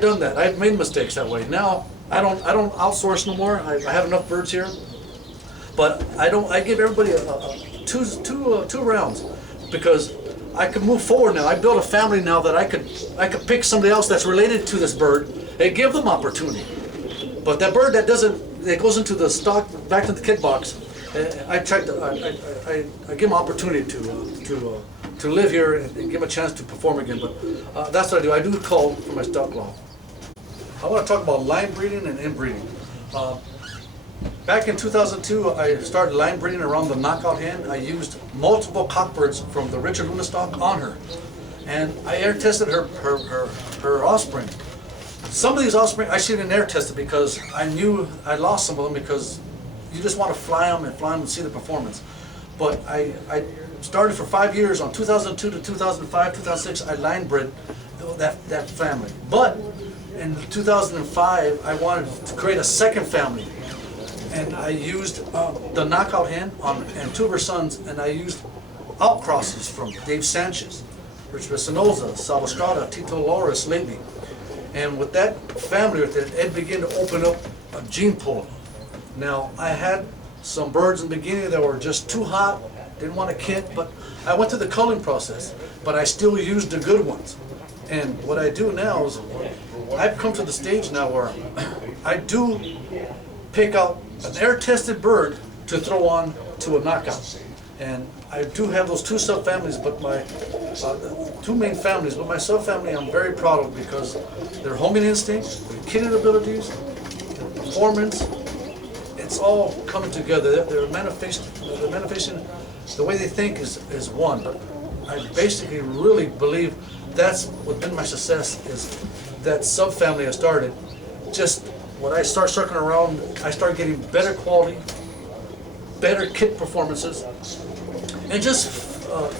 done that. I've made mistakes that way. Now I don't outsource no more. I have enough birds here, but I don't. I give everybody two rounds because I can move forward now. I built a family now that I could pick somebody else that's related to this bird and give them opportunity. But that bird that goes into the stock back to the kid box, I give them opportunity to live here and give them a chance to perform again. But that's what I do. I do cull for my stock law. I want to talk about line breeding and inbreeding. Back in 2002, I started line breeding around the knockout hen. I used multiple cockbirds from the Richard Luna stock on her, and I air tested her offspring. Some of these offspring I shouldn't air tested because I knew I lost some of them because you just want to fly them and see the performance. But I started for 5 years. On 2002 to 2005, 2006, I line bred that family. But in 2005, I wanted to create a second family, and I used the knockout hen and two of her sons, and I used outcrosses from Dave Sanchez, Richard Espinoza, Salvastrada, Tito Loris lately. And with that family, it began to open up a gene pool. Now, I had some birds in the beginning that were just too hot, didn't want to kit, but I went through the culling process, but I still used the good ones. And what I do now is, I've come to the stage now where I do pick out an air-tested bird to throw on to a knockout. And I do have those two subfamilies, but my two main families, but my subfamily I'm very proud of because their homing instinct, their kitting abilities, their performance, it's all coming together. Their manifestation, the way they think is one. But I basically really believe that's what's been my success is that subfamily I started. Just when I start circling around, I start getting better quality, better kit performances, and just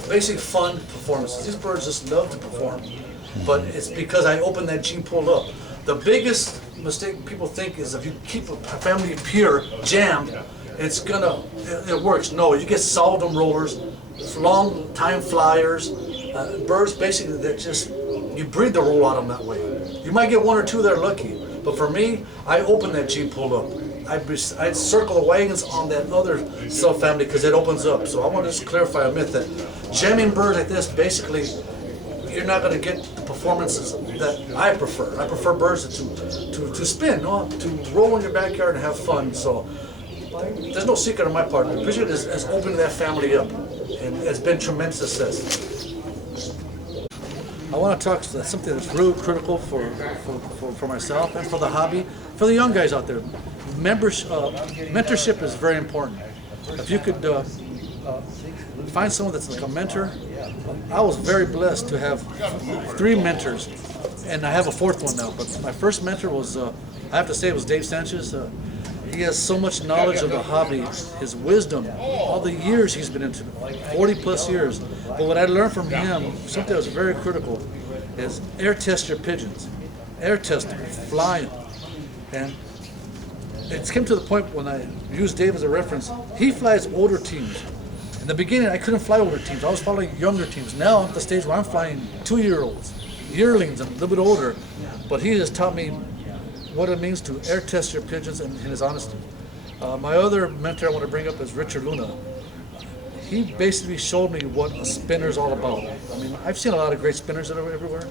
basic fun performances. These birds just love to perform, but it's because I opened that gene pool up. The biggest mistake people think is if you keep a family pure, jammed, it works. No, you get seldom rollers, long time flyers, birds basically that just, you breed the roll out of them that way. You might get one or two that are lucky, but for me, I open that gene pool up. I'd circle the wagons on that other subfamily because it opens up. So I want to just clarify a myth that jamming birds like this, basically, you're not going to get the performances that I prefer. I prefer birds to spin, to roll in your backyard and have fun. So there's no secret on my part. The appreciate is opening that family up, and it's been tremendous success. I want to talk about something that's really critical for myself and for the hobby, for the young guys out there. Mentorship is very important. If you could find someone that's like a mentor, I was very blessed to have 3 mentors, and I have a 4th one now. But my first mentor was, I have to say, it was Dave Sanchez. He has so much knowledge of the hobby, his wisdom, all the years he's been into it, 40 plus years. But what I learned from him, something that was very critical, is air test your pigeons. Air test them, fly them. And it came to the point when I used Dave as a reference, he flies older teams. In the beginning, I couldn't fly older teams. I was flying younger teams. Now I'm at the stage where I'm flying 2-year-olds, yearlings, and a little bit older. But he has taught me what it means to air test your pigeons and his honesty. My other mentor I want to bring up is Richard Luna. He basically showed me what a spinner is all about. I mean, I've seen a lot of great spinners that are everywhere,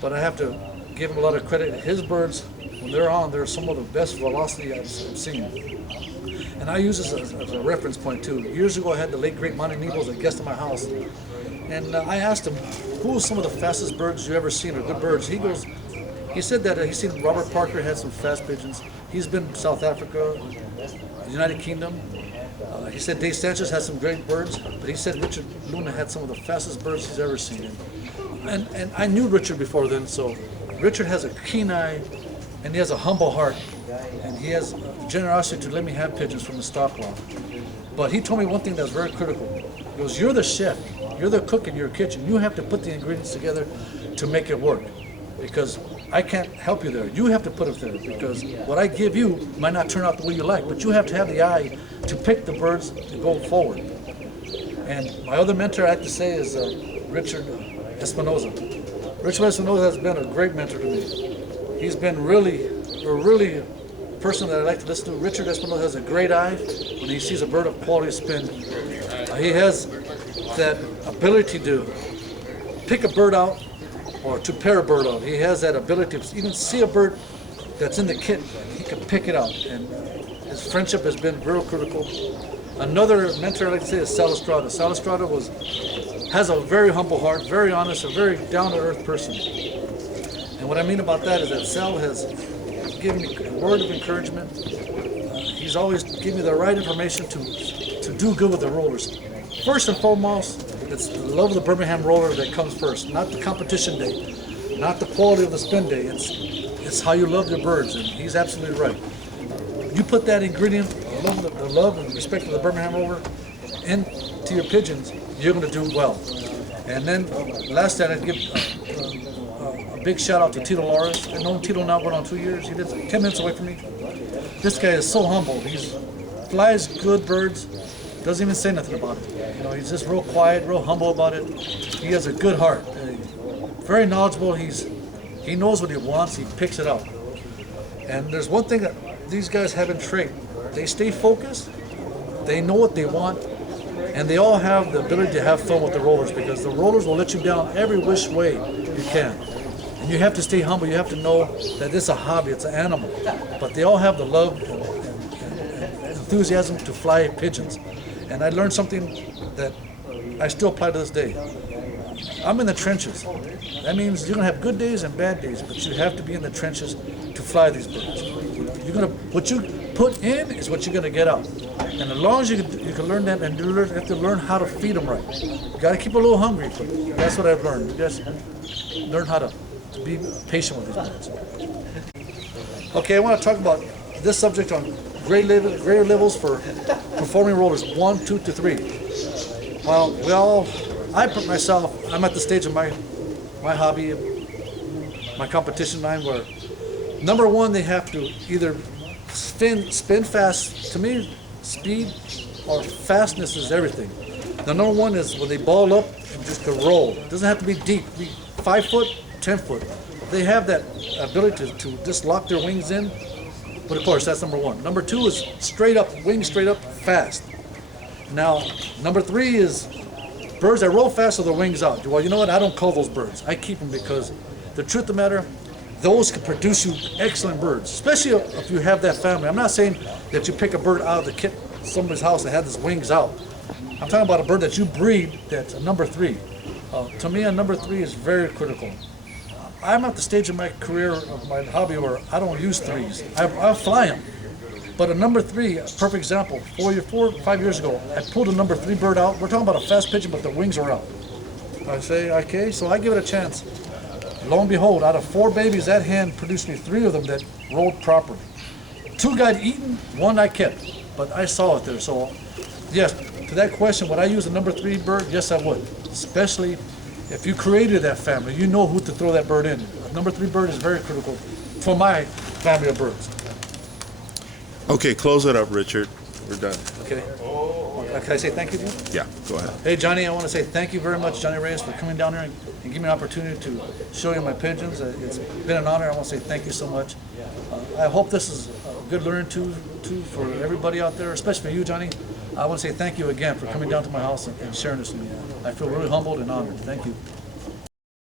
but I have to give him a lot of credit. His birds, when they're on, they're some of the best velocity I've seen. And I use this as a reference point too. Years ago, I had the late great Monty Nebels as a guest at my house, and I asked him, "Who are some of the fastest birds you ever seen, or good birds?" He said that he's seen Robert Parker had some fast pigeons. He's been to South Africa, the United Kingdom. He said Dave Sanchez had some great birds, but he said Richard Luna had some of the fastest birds he's ever seen. And I knew Richard before then, so Richard has a keen eye, and he has a humble heart, and he has generosity to let me have pigeons from the stock law. But he told me one thing that's very critical. He goes, "You're the chef, you're the cook in your kitchen. You have to put the ingredients together to make it work, because I can't help you there. You have to put it there, because what I give you might not turn out the way you like, but you have to have the eye to pick the birds to go forward." And my other mentor, I have to say, is Richard Espinoza. Richard Espinoza has been a great mentor to me. He's been really person that I like to listen to. Richard Espinosa has a great eye when he sees a bird of quality spin. He has that ability to pick a bird out or to pair a bird out. He has that ability to even see a bird that's in the kit, he can pick it out. And his friendship has been real critical. Another mentor I like to say is Sal Estrada. Sal Estrada has a very humble heart, very honest, a very down-to-earth person. And what I mean about that is that Sal has given me a word of encouragement. He's always given me the right information to do good with the rollers. First and foremost, it's the love of the Birmingham roller that comes first, not the competition day, not the quality of the spin day. It's how you love your birds, and he's absolutely right. You put that ingredient, the love and respect of the Birmingham roller, into your pigeons, you're going to do well. And then, last night, I'd give a big shout out to Tito Lawrence. I've known Tito now going on 2 years. He lives 10 minutes away from me. This guy is so humble. He flies good birds, doesn't even say nothing about it. You know, he's just real quiet, real humble about it. He has a good heart. Very knowledgeable. He knows what he wants. He picks it up. And there's one thing that these guys have in trait. They stay focused. They know what they want. And they all have the ability to have fun with the rollers, because the rollers will let you down every which way you can. And you have to stay humble. You have to know that it's a hobby, it's an animal. But they all have the love and enthusiasm to fly pigeons. And I learned something that I still apply to this day. I'm in the trenches. That means you're gonna have good days and bad days, but you have to be in the trenches to fly these birds. What you put in is what you're gonna get out. And as long as you can learn that, and you have to learn how to feed them right. You gotta keep a little hungry, but that's what I've learned. You guys learn how to be patient with these birds. Okay, I want to talk about this subject on grade levels for performing rollers 1, 2 to 3. Well, I put myself, I'm at the stage of my hobby, my competition line, where number one, they have to either spin fast. To me, speed or fastness is everything. The number one is when they ball up and just go roll. It doesn't have to be deep. Be 5 foot, 10 foot. They have that ability to just lock their wings in. But of course, that's number one. Number two is straight up, wings straight up, fast. Now, number three is birds that roll fast with their wings out. Well, you know what? I don't call those birds. I keep them because the truth of the matter, those can produce you excellent birds, especially if you have that family. I'm not saying that you pick a bird out of the kit, somebody's house that had his wings out. I'm talking about a bird that you breed that's a number three. To me, a number three is very critical. I'm at the stage of my career, of my hobby, where I don't use threes. I fly them. But a number three, a perfect example, 4 or 5 years ago, I pulled a number three bird out. We're talking about a fast pigeon, but the wings are out. I say, okay, so I give it a chance. Lo and behold, out of 4 babies, that hen produced me 3 of them that rolled properly. 2 got eaten, 1 I kept, but I saw it there. So, yes, to that question, would I use a number 3 bird? Yes, I would. Especially if you created that family, you know who to throw that bird in. A number 3 bird is very critical for my family of birds. Okay, close it up, Richard. We're done. Okay. Can I say thank you to you? Yeah, go ahead. Hey, Johnny, I want to say thank you very much, Johnny Reyes, for coming down here and giving me an opportunity to show you my pigeons. It's been an honor. I want to say thank you so much. I hope this is a good learning tool for everybody out there, especially for you, Johnny. I want to say thank you again for coming down to my house and sharing this with me. I feel really humbled and honored. Thank you.